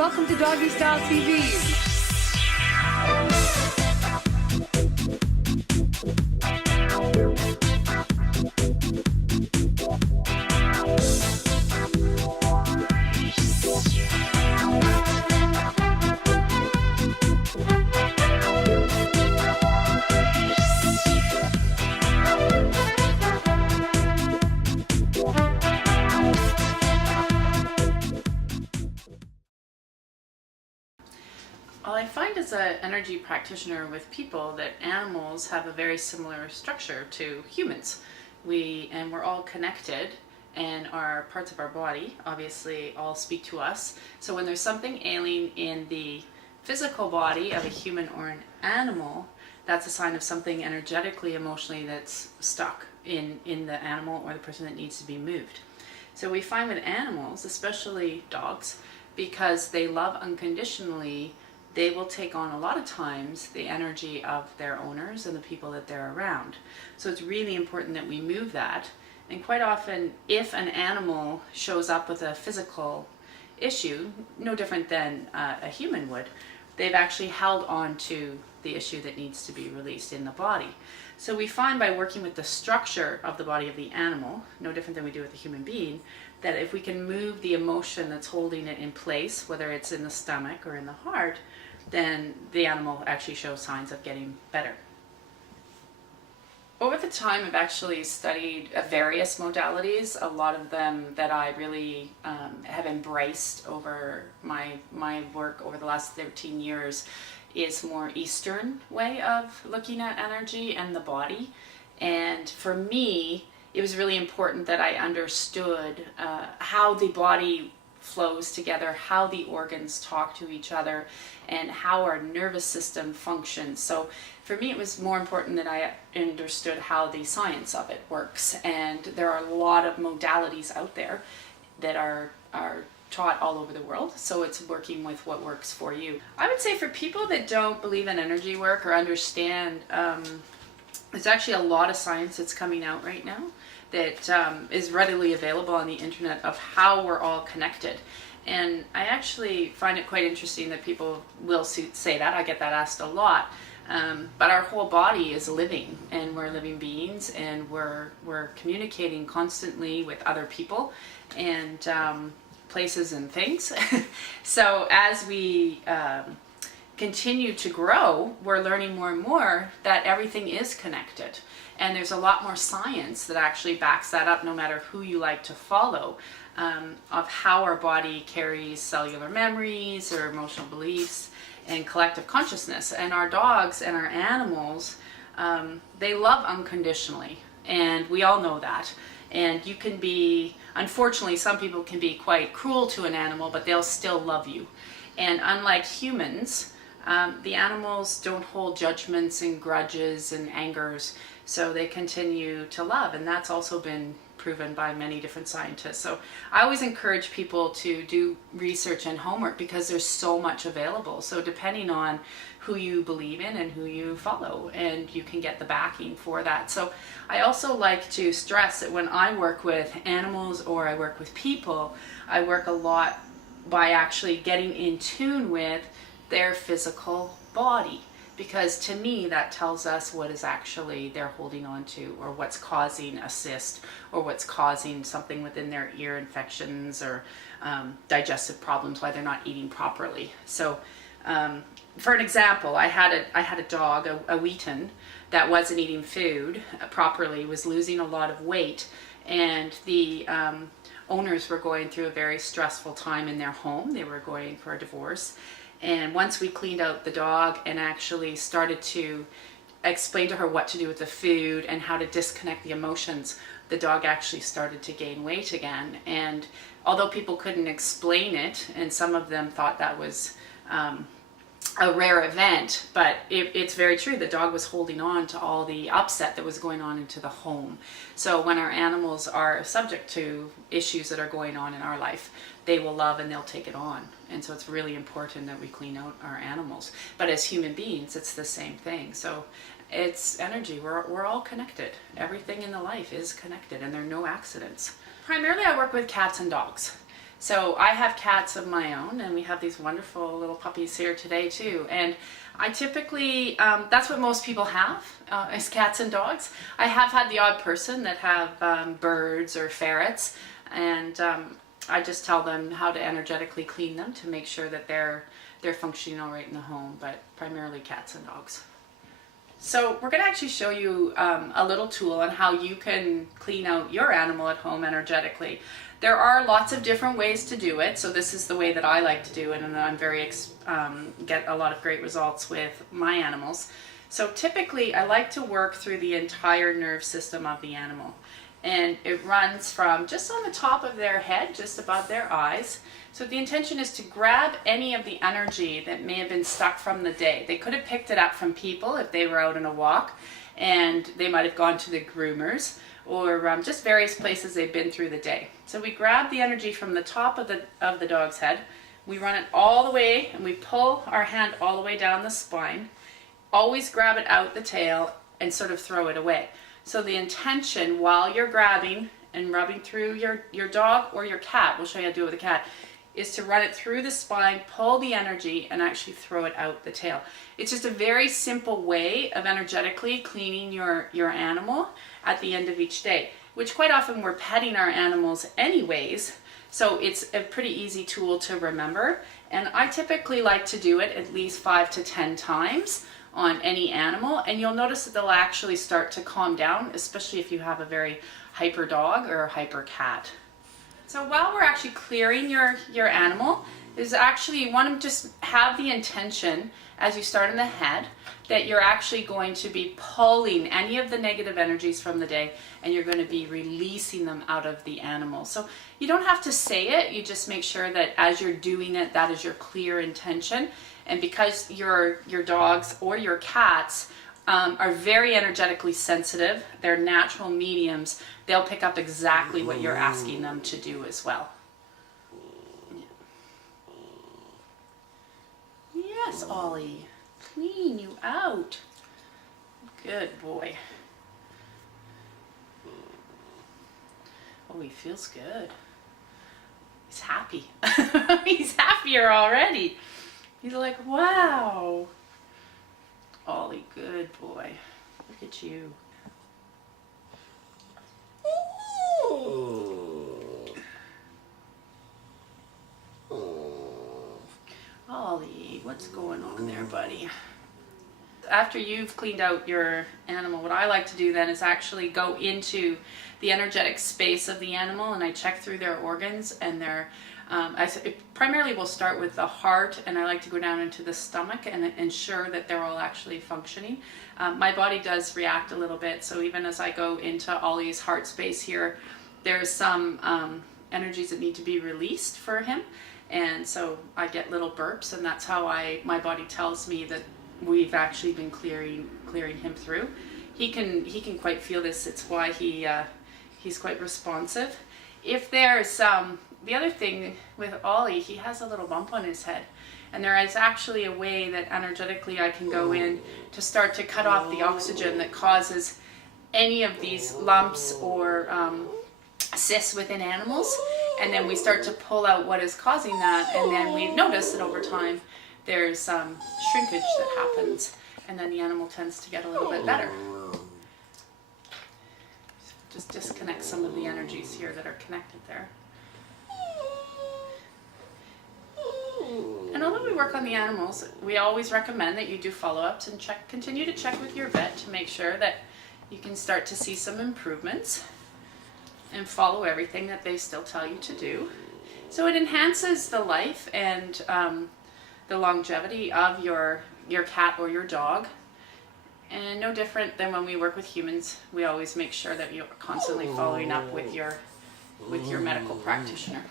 welcome to Doggy Style TV. Well, I find as an energy practitioner with people that animals have a very similar structure to humans. We're all connected, and our parts of our body obviously all speak to us. So when there's something ailing in the physical body of a human or an animal, that's a sign of something energetically, emotionally that's stuck in the animal or the person that needs to be moved. So we find with animals, especially dogs, because they love unconditionally, they will take on a lot of times the energy of their owners and the people that they're around. So it's really important that we move that. And quite often, if an animal shows up with a physical issue, no different than a human would, they've actually held on to the issue that needs to be released in the body. So we find by working with the structure of the body of the animal, no different than we do with a human being, that if we can move the emotion that's holding it in place, whether it's in the stomach or in the heart, then the animal actually shows signs of getting better. Over the time, I've actually studied various modalities, a lot of them that I really have embraced over my work over the last 13 years is more Eastern way of looking at energy and the body. And for me, it was really important that I understood how the body flows together, how the organs talk to each other, and how our nervous system functions. So for me, it was more important that I understood how the science of it works. And there are a lot of modalities out there that are taught all over the world. So it's working with what works for you. I would say for people that don't believe in energy work or understand, there's actually a lot of science that's coming out right now that is readily available on the internet of how we're all connected. And I actually find it quite interesting that people will say that. I get that asked a lot. But our whole body is living, and we're living beings, and we're communicating constantly with other people and places and things. So as we continue to grow, we're learning more and more that everything is connected. And there's a lot more science that actually backs that up, no matter who you like to follow, of how our body carries cellular memories or emotional beliefs and collective consciousness. And our dogs and our animals, they love unconditionally. And we all know that. And you can be, unfortunately, some people can be quite cruel to an animal, but they'll still love you. And unlike humans, the animals don't hold judgments and grudges and angers, so they continue to love, and that's also been proven by many different scientists. So I always encourage people to do research and homework because there's so much available. So depending on who you believe in and who you follow, and you can get the backing for that. So I also like to stress that when I work with animals or I work with people, I work a lot by actually getting in tune with their physical body, because to me that tells us what is actually they're holding on to, or what's causing a cyst, or what's causing something within their ear infections or digestive problems, why they're not eating properly. So for an example, I had a dog, a Wheaton, that wasn't eating food properly, was losing a lot of weight, and the owners were going through a very stressful time in their home. They were going for a divorce. And once we cleaned out the dog and actually started to explain to her what to do with the food and how to disconnect the emotions, the dog actually started to gain weight again. And although people couldn't explain it, and some of them thought that was a rare event, but it's very true. The dog was holding on to all the upset that was going on into the home. So when our animals are subject to issues that are going on in our life, they will love and they'll take it on. And so it's really important that we clean out our animals. But as human beings, it's the same thing. So it's energy. We're all connected. Everything in the life is connected, and there are no accidents. Primarily I work with cats and dogs. So I have cats of my own, and we have these wonderful little puppies here today too. And I typically, that's what most people have, is cats and dogs. I have had the odd person that have birds or ferrets, and I just tell them how to energetically clean them to make sure that they're functioning all right in the home, but primarily cats and dogs. So we're going to actually show you a little tool on how you can clean out your animal at home energetically. There are lots of different ways to do it, so this is the way that I like to do it, and I'm get a lot of great results with my animals. So typically I like to work through the entire nerve system of the animal, and it runs from just on the top of their head, just above their eyes. So the intention is to grab any of the energy that may have been stuck from the day. They could have picked it up from people if they were out on a walk, and they might have gone to the groomers, or just various places they've been through the day. So we grab the energy from the top of the dog's head, we run it all the way, and we pull our hand all the way down the spine. Always grab it out the tail and sort of throw it away. So the intention while you're grabbing and rubbing through your dog or your cat, we'll show you how to do it with a cat, is to run it through the spine, pull the energy, and actually throw it out the tail. It's just a very simple way of energetically cleaning your animal at the end of each day, which quite often we're petting our animals anyways, so it's a pretty easy tool to remember. And I typically like to do it at least 5 to 10 times on any animal, and you'll notice that they'll actually start to calm down, especially if you have a very hyper dog or a hyper cat. So while we're actually clearing your animal, is actually you want to just have the intention as you start in the head that you're actually going to be pulling any of the negative energies from the day, and you're going to be releasing them out of the animal. So you don't have to say it, you just make sure that as you're doing it, that is your clear intention. And because your dogs or your cats are very energetically sensitive, they're natural mediums, they'll pick up exactly what you're asking them to do as well. Yes, Ollie, clean you out. Good boy. Oh, he feels good. He's happy. He's happier already. He's like, wow. Ollie, good boy. Look at you. Ollie, what's going on there, buddy? After you've cleaned out your animal, what I like to do then is actually go into the energetic space of the animal, and I check through their organs and their primarily we'll start with the heart, and I like to go down into the stomach and ensure that they're all actually functioning. My body does react a little bit, so even as I go into Ollie's heart space here, there's some energies that need to be released for him, and so I get little burps, and that's how my body tells me that we've actually been clearing him through. He can quite feel this. It's why he's quite responsive. If there's the other thing with Ollie, he has a little bump on his head, and there is actually a way that energetically I can go in to start to cut off the oxygen that causes any of these lumps or cysts within animals, and then we start to pull out what is causing that, and then we notice that over time there's shrinkage that happens, and then the animal tends to get a little bit better. Just disconnect some of the energies here that are connected there. And although we work on the animals, we always recommend that you do follow-ups and continue to check with your vet to make sure that you can start to see some improvements and follow everything that they still tell you to do. So it enhances the life and the longevity of your cat or your dog. And no different than when we work with humans, we always make sure that you're constantly following up with your medical practitioner.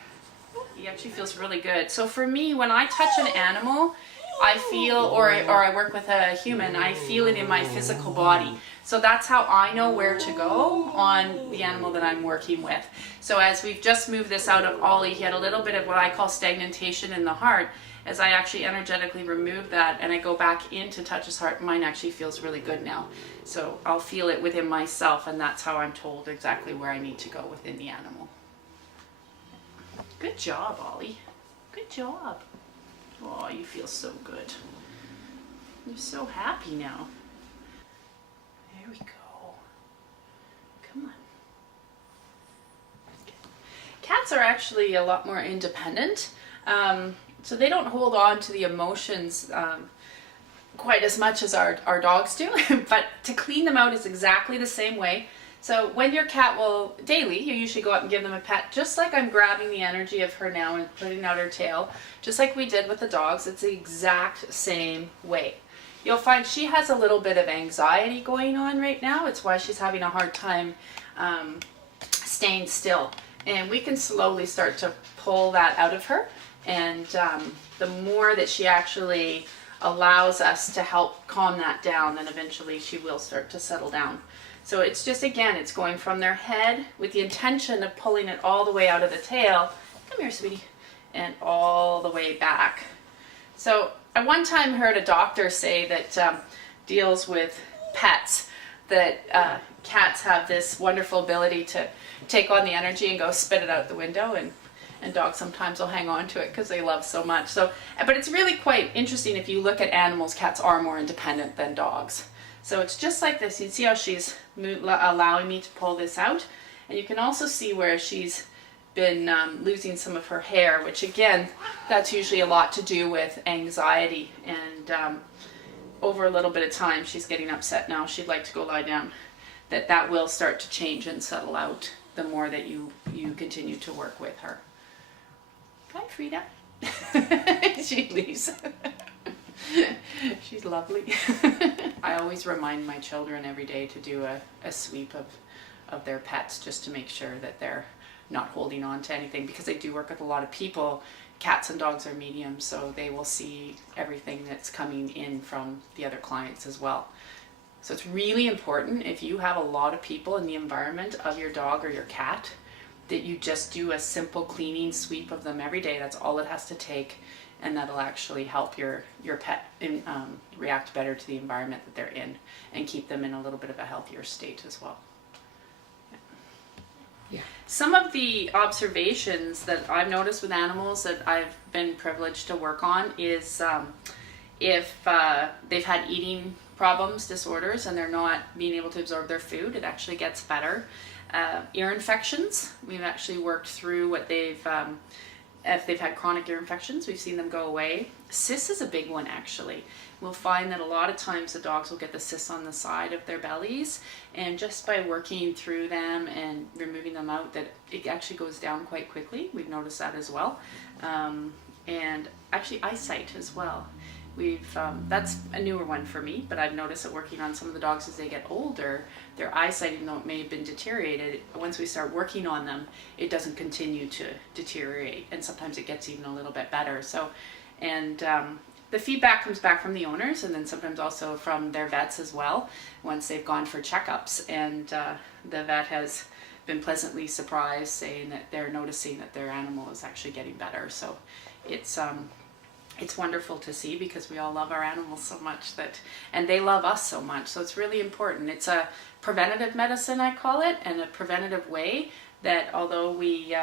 He actually feels really good. So for me, when I touch an animal, I feel, or I work with a human, I feel it in my physical body. So that's how I know where to go on the animal that I'm working with. So as we've just moved this out of Ollie, he had a little bit of what I call stagnation in the heart. As I actually energetically remove that and I go back in to touch his heart, mine actually feels really good now. So I'll feel it within myself, and that's how I'm told exactly where I need to go within the animal. Good job, Ollie. Good job. Oh, you feel so good. You're so happy now. There we go. Come on. Cats are actually a lot more independent, so they don't hold on to the emotions quite as much as our dogs do, but to clean them out is exactly the same way. So when your cat will, daily, you usually go out and give them a pet, just like I'm grabbing the energy of her now and putting out her tail, just like we did with the dogs. It's the exact same way. You'll find she has a little bit of anxiety going on right now. It's why she's having a hard time staying still. And we can slowly start to pull that out of her. And the more that she actually allows us to help calm that down, then eventually she will start to settle down. So it's just, again, it's going from their head with the intention of pulling it all the way out of the tail. Come here, sweetie. And all the way back. So I one time heard a doctor say that deals with pets, that cats have this wonderful ability to take on the energy and go spit it out the window, and dogs sometimes will hang on to it because they love so much. So, but it's really quite interesting. If you look at animals, cats are more independent than dogs. So it's just like this. You can see how she's allowing me to pull this out, and you can also see where she's been losing some of her hair, which again, that's usually a lot to do with anxiety, and over a little bit of time, she's getting upset now. She'd like to go lie down. That will start to change and settle out the more that you continue to work with her. Hi, Frida. She leaves. She's lovely. I always remind my children every day to do a sweep of their pets, just to make sure that they're not holding on to anything, because I do work with a lot of people. Cats and dogs are mediums, so they will see everything that's coming in from the other clients as well. So it's really important, if you have a lot of people in the environment of your dog or your cat, that you just do a simple cleaning sweep of them every day. That's all it has to take, and that'll actually help your pet react better to the environment that they're in, and keep them in a little bit of a healthier state as well. Yeah. Some of the observations that I've noticed with animals that I've been privileged to work on is if they've had eating problems, disorders, and they're not being able to absorb their food, it actually gets better. Ear infections, we've actually worked through what they've, if they've had chronic ear infections, we've seen them go away. Cysts is a big one, actually. We'll find that a lot of times the dogs will get the cysts on the side of their bellies, and just by working through them and removing them out, that it actually goes down quite quickly. We've noticed that as well. And actually eyesight as well. That's a newer one for me, but I've noticed that working on some of the dogs as they get older, their eyesight, even though it may have been deteriorated, once we start working on them, it doesn't continue to deteriorate, and sometimes it gets even a little bit better. So, and the feedback comes back from the owners, and then sometimes also from their vets as well, once they've gone for checkups, and the vet has been pleasantly surprised, saying that they're noticing that their animal is actually getting better. So it's wonderful to see, because we all love our animals so much, and they love us so much. So it's really important. It's a preventative medicine, I call it, and a preventative way that, although we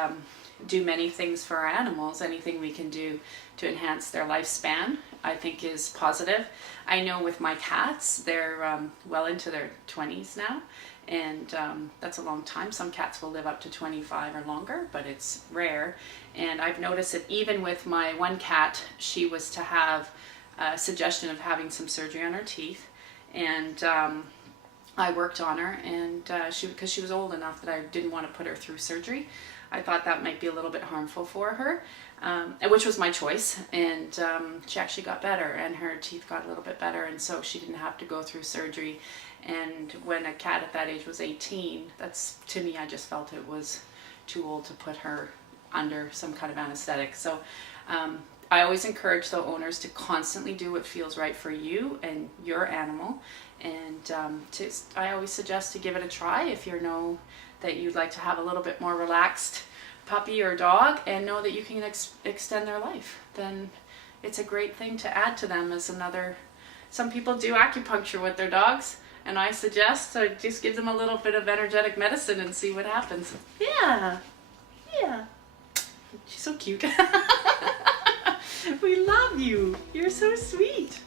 do many things for our animals, anything we can do to enhance their lifespan, I think, is positive. I know with my cats, they're well into their 20s now, and that's a long time. Some cats will live up to 25 or longer, but it's rare. And I've noticed that even with my one cat, she was to have a suggestion of having some surgery on her teeth, and I worked on her, and because she was old enough that I didn't want to put her through surgery. I thought that might be a little bit harmful for her, which was my choice, and she actually got better, and her teeth got a little bit better, and so she didn't have to go through surgery. And when a cat at that age was 18, that's, to me, I just felt it was too old to put her under some kind of anesthetic. So I always encourage the owners to constantly do what feels right for you and your animal, and I always suggest to give it a try if you know that you'd like to have a little bit more relaxed puppy or dog, and know that you can extend their life. Then it's a great thing to add to them as another. Some people do acupuncture with their dogs, and I suggest to just give them a little bit of energetic medicine and see what happens. Yeah. She's so cute. We love you. You're so sweet.